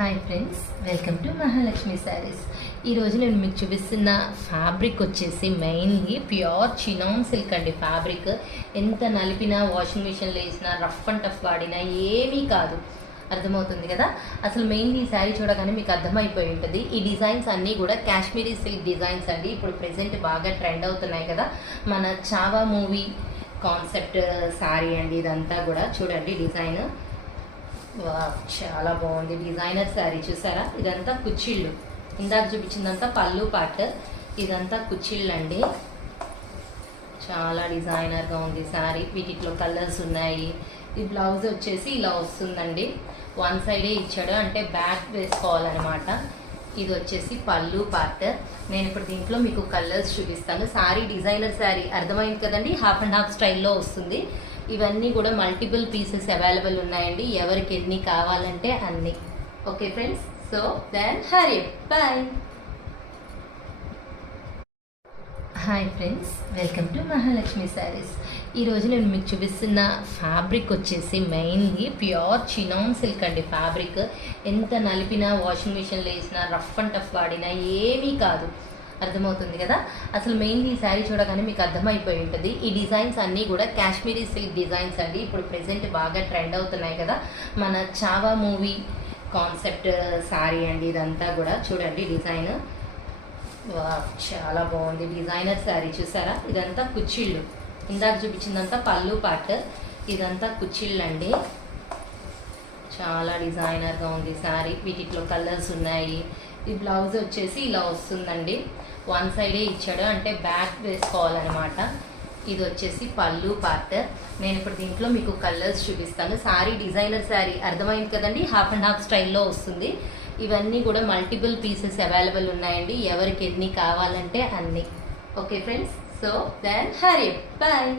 Hi friends, welcome to Mahalakshmi sarees. ఈరోజు నేను మీకు చూపిస్తున్న ఫ్యాబ్రిక్ వచ్చేసి మెయిన్లీ ప్యూర్ చినాన్ సిల్క్ అండి. ఫ్యాబ్రిక్ ఎంత నలిపినా, వాషింగ్ మిషన్లో వేసినా, రఫ్ అండ్ టఫ్ వాడినా ఏమీ కాదు. అర్థమవుతుంది కదా. అసలు మెయిన్లీ ఈ శారీ చూడగానే మీకు అర్థమైపోయి ఉంటుంది. ఈ డిజైన్స్ అన్నీ కూడా కాశ్మీరీ సిల్క్ డిజైన్స్ అండి. ఇప్పుడు ప్రెసెంట్ బాగా ట్రెండ్ అవుతున్నాయి కదా. మన చావా మూవీ కాన్సెప్ట్ శారీ అండి. ఇదంతా కూడా చూడండి డిజైన్ చాలా బాగుంది. డిజైనర్ శారీ చూసారా. ఇదంతా కుచ్చిళ్ళు, ఇందాక చూపించిందంతా పళ్ళు పార్ట్, ఇదంతా కుచ్చిళ్ళు అండి. చాలా డిజైనర్గా ఉంది శారీ. వీటిలో కలర్స్ ఉన్నాయి. ఈ బ్లౌజ్ వచ్చేసి ఇలా వస్తుందండి. వన్ సైడే ఇచ్చాడు, అంటే బ్యాక్ వేసుకోవాలన్నమాట. ఇది వచ్చేసి పళ్ళు పార్ట్. నేను ఇప్పుడు దీంట్లో మీకు కలర్స్ చూపిస్తాను. శారీ డిజైనర్ శారీ, అర్థమైంది కదండి. హాఫ్ అండ్ హాఫ్ స్టైల్లో వస్తుంది. ఇవన్నీ కూడా మల్టిపుల్ పీసెస్ అవైలబుల్ ఉన్నాయండి. ఎవరికి ఎన్ని కావాలంటే అన్ని. Okay friends, so then Hari bye. Hi friends, welcome to Mahalakshmi sarees. ఈరోజు నేను మీకు చూపిస్తున్న ఫ్యాబ్రిక్ వచ్చేసి మెయిన్లీ ప్యూర్ చినాన్ సిల్క్ అండి. ఫ్యాబ్రిక్ ఎంత నలిపినా, వాషింగ్ మిషన్లో వేసినా, రఫ్ అండ్ టఫ్ వాడినా ఏమీ కాదు. అర్థమవుతుంది కదా. అసలు మెయిన్లీ ఈ శారీ చూడగానే మీకు అర్థమైపోయి ఉంటుంది. ఈ డిజైన్స్ అన్నీ కూడా కాశ్మీరీ సిల్క్ డిజైన్స్ అండి. ఇప్పుడు ప్రెసెంట్ బాగా ట్రెండ్ అవుతున్నాయి కదా. మన చావా మూవీ కాన్సెప్ట్ శారీ అండి. ఇదంతా కూడా చూడండి డిజైన్ చాలా బాగుంది. డిజైనర్ శారీ చూసారా. ఇదంతా కుచ్చిళ్ళు, ఇందాక చూపించిందంతా పళ్ళు పార్ట్, ఇదంతా కుచ్చిళ్ళు అండి. చాలా డిజైనర్గా ఉంది శారీ. వీటిలో కలర్స్ ఉన్నాయి. ఈ బ్లౌజ్ వచ్చేసి ఇలా వస్తుందండి. వన్ సైడే ఇచ్చాడు, అంటే బ్యాక్ వేసుకోవాలన్నమాట. ఇది వచ్చేసి పళ్ళు పార్ట్. నేను ఇప్పుడు దీంట్లో మీకు కలర్స్ చూపిస్తాను. శారీ డిజైనర్ శారీ, అర్థమైంది కదండి. హాఫ్ అండ్ హాఫ్ స్టైల్లో వస్తుంది. ఇవన్నీ కూడా మల్టిపుల్ పీసెస్ అవైలబుల్ ఉన్నాయండి. ఎవరికి ఎన్ని కావాలంటే అన్ని. Okay friends, so then Hari bye.